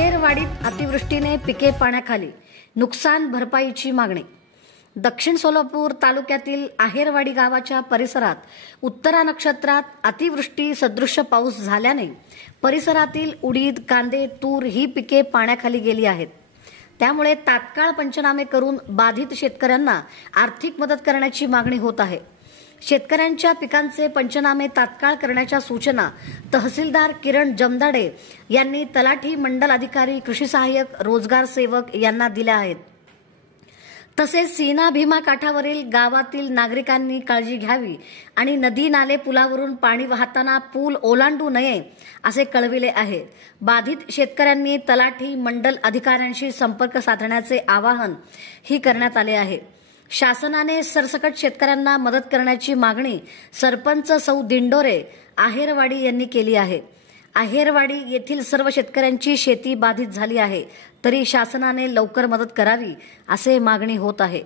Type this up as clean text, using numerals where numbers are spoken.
आहेरवाडीत अतिवृष्टीने पिके पाण्याखाली, नुकसान भरपाईची मागणी। दक्षिण सोलापूर तालुक्यातील आहेरवाडी गावाच्या परिसरात उत्तरा नक्षत्रात अतिवृष्टी सदृश्य पाऊस झाल्याने परिसरातील उडीद, कांदे, तूर ही पिके पाण्याखाली गेली आहेत। त्यामुळे तात्काळ पंचनामे करून बाधित शेतकऱ्यांना आर्थिक मदत करण्याची मागणी होत आहे। शेतकऱ्यांच्या पिकांचे पंचनामे तात्काळ करण्याच्या सूचना तहसीलदार किरण जमदाडे यांनी तलाठी, मंडल अधिकारी, कृषी सहाय्यक, रोजगार सेवक यांना दिल्या आहेत। तसेच सीना भीमा काठावरील गावातील नागरिकांनी काळजी घ्यावी आणि नदी नाले पुलावरून पाणी वाहताना पूल ओलांडू नये असे कळविले आहे। बाधित शेतकऱ्यांनी तलाठी, मंडल अधिकाऱ्यांशी संपर्क साधण्याचे आवाहन ही करण्यात आले आहे। शासनाने सरसकट शेतकऱ्यांना मदत करण्याची मागणी सरपंच सौ दिंडोरे आहेरवाडी यांनी केली आहे। आहेरवाडी येथील सर्व शेतकऱ्यांची शेती बाधित झाली आहे, तरी शासनाने लवकर मदत करावी असे मागणी होत आहे।